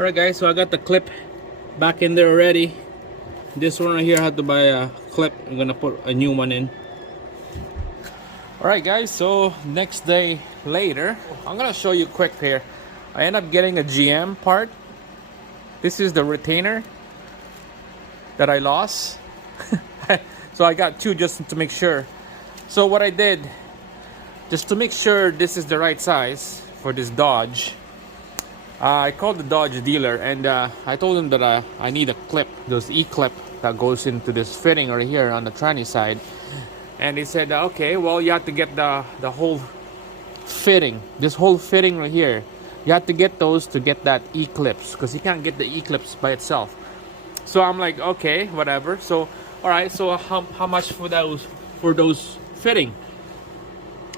Alright guys, so I got the clip back in there already. This one right here, I had to buy a clip. I'm gonna put a new one in. Alright guys, so next day later, I'm gonna show you quick here. I end up getting a GM part. This is the retainer that I lost. So I got two just to make sure. So what I did, just to make sure this is the right size for this Dodge, I called the Dodge dealer and I told him that I need a clip, those E-clip that goes into this fitting right here on the tranny side. And he said, okay, well, you have to get the whole fitting, this whole fitting right here. You have to get those to get that E-clips, because you can't get the E-clips by itself. So I'm like, okay, whatever. So, all right, so how much for those fitting?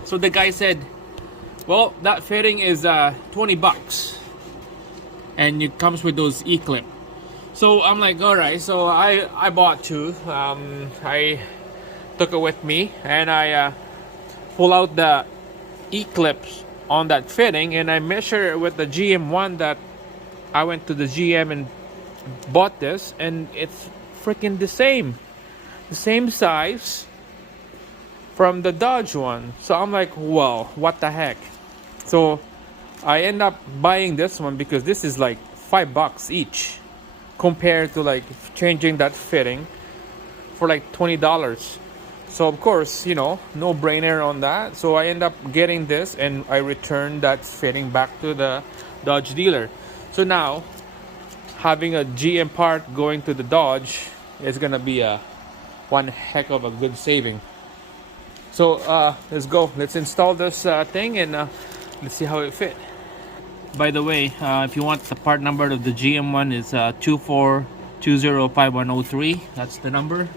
So the guy said, well, that fitting is 20 bucks. And it comes with those E-clip. So I'm like, all right, so I bought two. I took it with me and I pull out the E-clips on that fitting and I measure it with the GM one that I went to the GM and bought this, and it's freaking the same size from the Dodge one. So I'm like, wow, what the heck? So I end up buying this one because this is like $5 each compared to like changing that fitting for like $20. So of course, you know, no brainer on that. So I end up getting this and I return that fitting back to the Dodge dealer. So now having a GM part going to the Dodge is gonna be one heck of a good saving. So let's go. Let's install this thing and let's see how it fit. By the way, if you want the part number of the GM one, is 24205103. That's the number.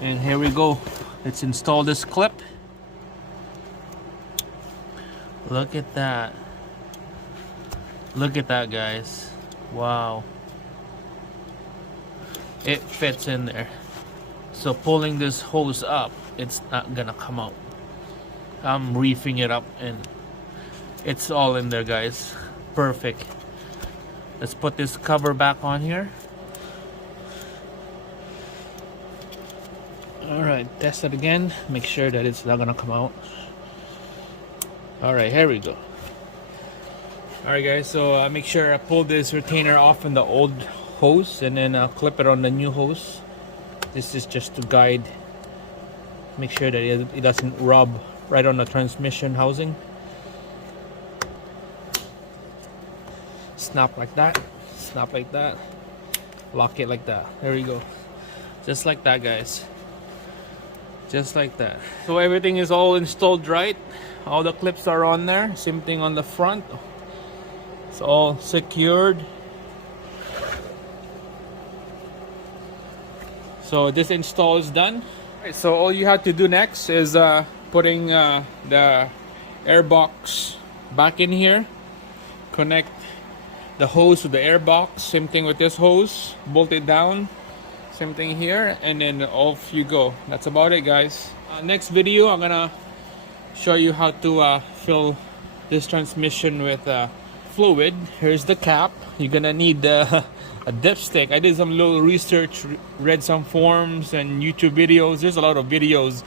And here we go. Let's install this clip. Look at that. Look at that, guys. Wow. It fits in there. So pulling this hose up, it's not gonna come out. I'm reefing it up and it's all in there, guys. Perfect. Let's put this cover back on here. Alright, test it again. Make sure that it's not gonna come out. Alright, here we go. Alright guys, so make sure I pull this retainer off in the old hose and then clip it on the new hose. This is just to guide, make sure that it doesn't rub right on the transmission housing. Snap like that, snap like that, lock it like that. There we go. Just like that, guys. Just like that. So everything is all installed right. All the clips are on there. Same thing on the front. It's all secured. So this install is done. Right, so all you have to do next is putting the air box back in here. Connect the hose to the air box. Same thing with this hose. Bolt it down. Same thing here, and then off you go. That's about it, guys. Next video, I'm gonna show you how to fill this transmission with fluid. Here's the cap. You're gonna need a dipstick. I did some little research, read some forums and YouTube videos. There's a lot of videos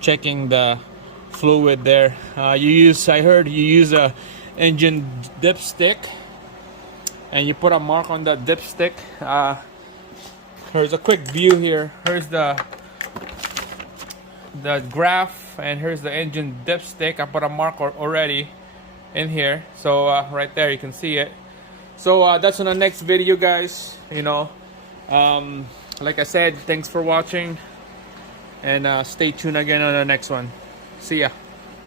checking the fluid there. I heard you use a engine dipstick, and you put a mark on that dipstick. Here's a quick view here. Here's the graph, and here's the engine dipstick. I put a mark already in here, so right there you can see it. So that's on the next video, guys. You know, like I said, thanks for watching, and stay tuned again on the next one. See ya.